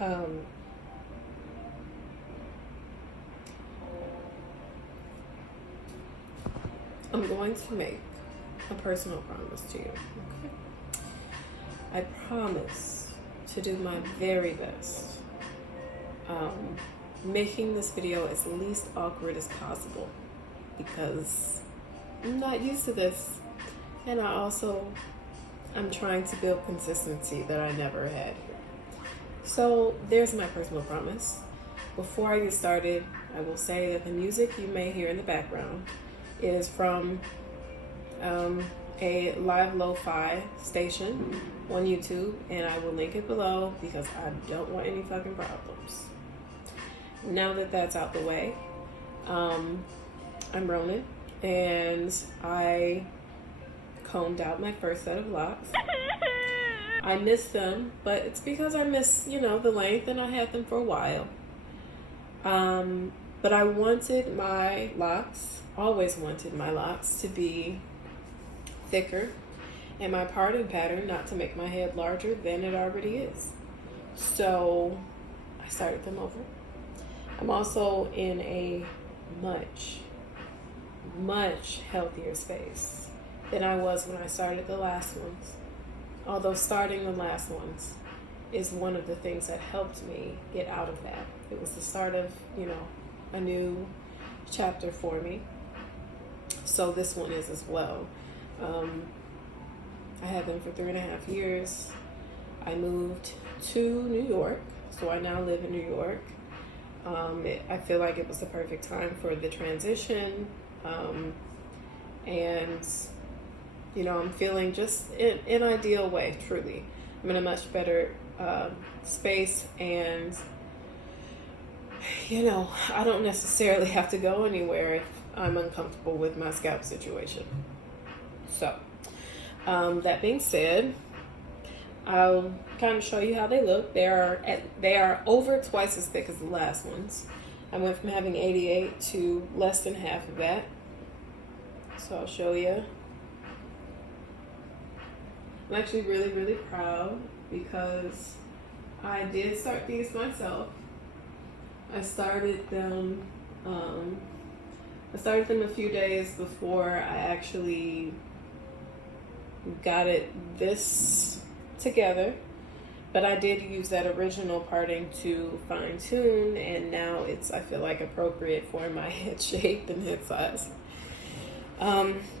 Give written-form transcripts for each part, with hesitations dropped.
Um, I'm going to make a personal promise to you. Okay? I promise to do my very best, making this video as least awkward as possible, because I'm not used to this, and I'm trying to build consistency that I never had here. So there's my personal promise. Before I get started, I will say that the music you may hear in the background is from a live lo-fi station on YouTube, and I will link it below because I don't want any fucking problems. Now that that's out the way, I'm Ronan, and I combed out my first set of locks. I miss them, but it's because I miss, the length, and I had them for a while. But I wanted my locks, always wanted my locks to be thicker, and my parting pattern not to make my head larger than it already is. So I started them over. I'm also in a much, much healthier space than I was when I started the last ones. Although starting the last ones is one of the things that helped me get out of that. It was the start of, a new chapter for me. So this one is as well. I had them for 3.5 years. I moved to New York, so I now live in New York. I feel like it was the perfect time for the transition. And I'm feeling just in an ideal way, truly. I'm in a much better space, and I don't necessarily have to go anywhere if I'm uncomfortable with my scalp situation. So, that being said, I'll kind of show you how they look. They are over twice as thick as the last ones. I went from having 88 to less than half of that. So I'll show you. I'm actually really, really proud because I did start these myself. I started them a few days before I actually got this together, but I did use that original parting to fine tune, and now I feel like appropriate for my head shape and head size.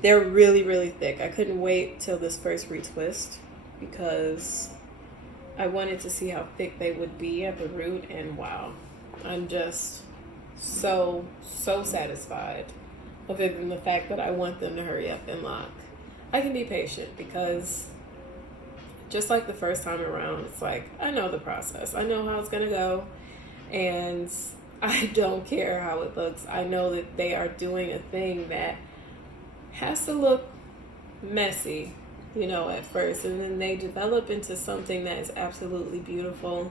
They're really, really thick. I couldn't wait till this first retwist because I wanted to see how thick they would be at the root, and wow, I'm just so satisfied, other than the fact that I want them to hurry up and lock. I can be patient because just like the first time around, it's like, I know the process. I know how it's going to go, and I don't care how it looks. I know that they are doing a thing that has to look messy, at first, and then they develop into something that is absolutely beautiful,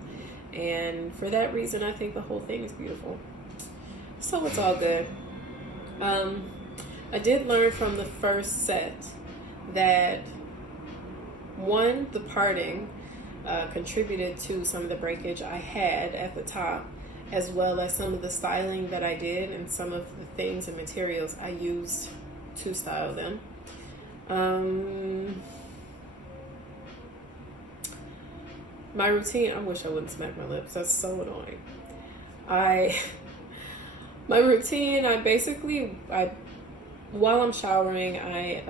and for that reason, I think the whole thing is beautiful. So it's all good. I did learn from the first set that the parting contributed to some of the breakage I had at the top, as well as some of the styling that I did and some of the things and materials I used to style them. My routine, I wish I wouldn't smack my lips. That's so annoying. My routine, while I'm showering, I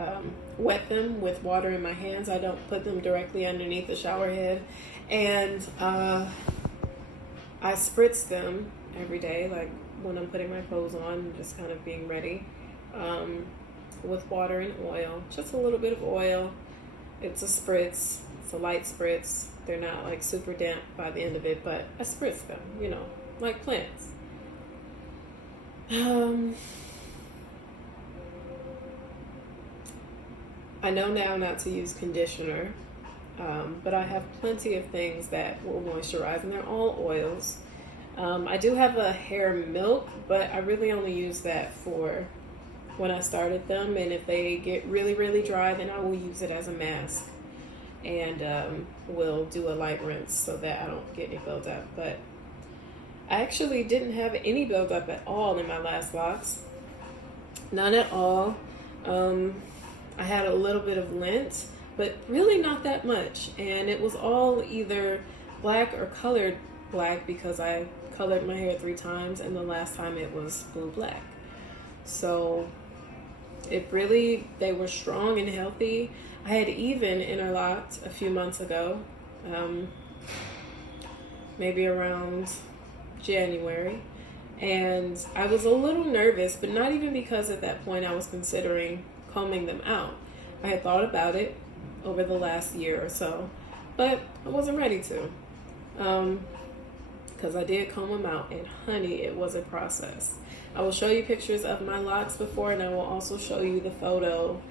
wet them with water in my hands. I don't put them directly underneath the shower head. And I spritz them every day, like when I'm putting my clothes on, just kind of being ready, with water and oil. Just a little bit of oil. It's a spritz. It's a light spritz. They're not like super damp by the end of it, but I spritz them, like plants. I know now not to use conditioner, but I have plenty of things that will moisturize, and they're all oils. I do have a hair milk, but I really only use that for when I started them, and if they get really, really dry, then I will use it as a mask. and will do a light rinse so that I don't get any buildup. But I actually didn't have any buildup at all in my last locks. None at all. I had a little bit of lint, but really not that much. And it was all either black or colored black because I colored my hair 3 times, and the last time it was blue black. So it really, they were strong and healthy. I had even interlocked a few months ago, maybe around January. And I was a little nervous, but not even because at that point I was considering combing them out. I had thought about it over the last year or so, but I wasn't ready to. Because I did comb them out, and honey, it was a process. I will show you pictures of my locks before, and I will also show you the photo,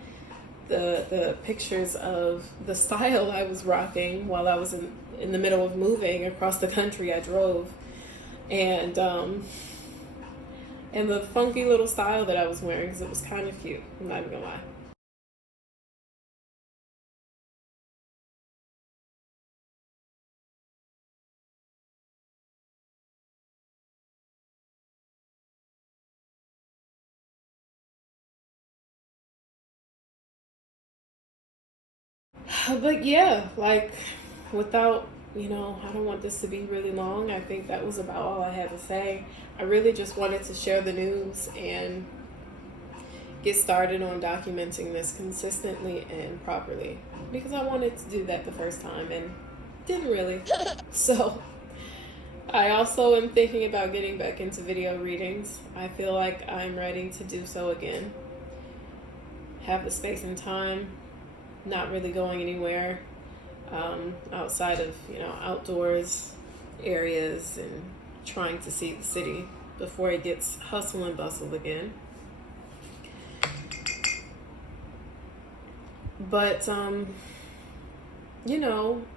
the pictures of the style I was rocking while I was in the middle of moving across the country. I drove, and the funky little style that I was wearing, because it was kind of cute. I'm not even gonna lie. But yeah, like, without, I don't want this to be really long. I think that was about all I had to say. I really just wanted to share the news and get started on documenting this consistently and properly, because I wanted to do that the first time and didn't really. So I also am thinking about getting back into video readings. I feel like I'm ready to do so again. Have the space and time, not really going anywhere outside of, outdoors areas, and trying to see the city before it gets hustle and bustle again. But,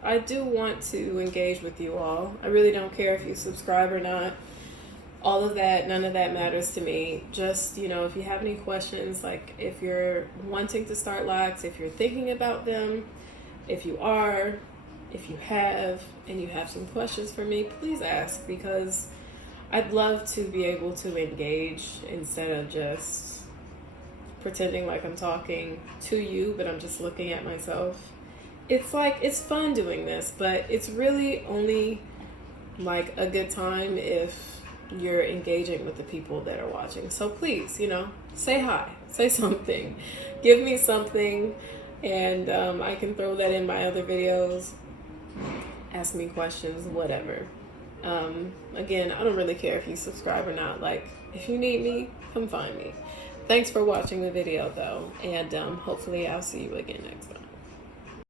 I do want to engage with you all. I really don't care if you subscribe or not. All of that, none of that matters to me. Just, if you have any questions, like if you're wanting to start locks, if you're thinking about them, if you are, if you have, and you have some questions for me, please ask, because I'd love to be able to engage instead of just pretending like I'm talking to you, but I'm just looking at myself. It's fun doing this, but it's really only like a good time if you're engaging with the people that are watching. So please, say hi, say something, give me something, and I can throw that in my other videos. Ask me questions, whatever. Again, I don't really care if you subscribe or not. Like, if you need me, come find me. Thanks for watching the video though, and hopefully I'll see you again next time.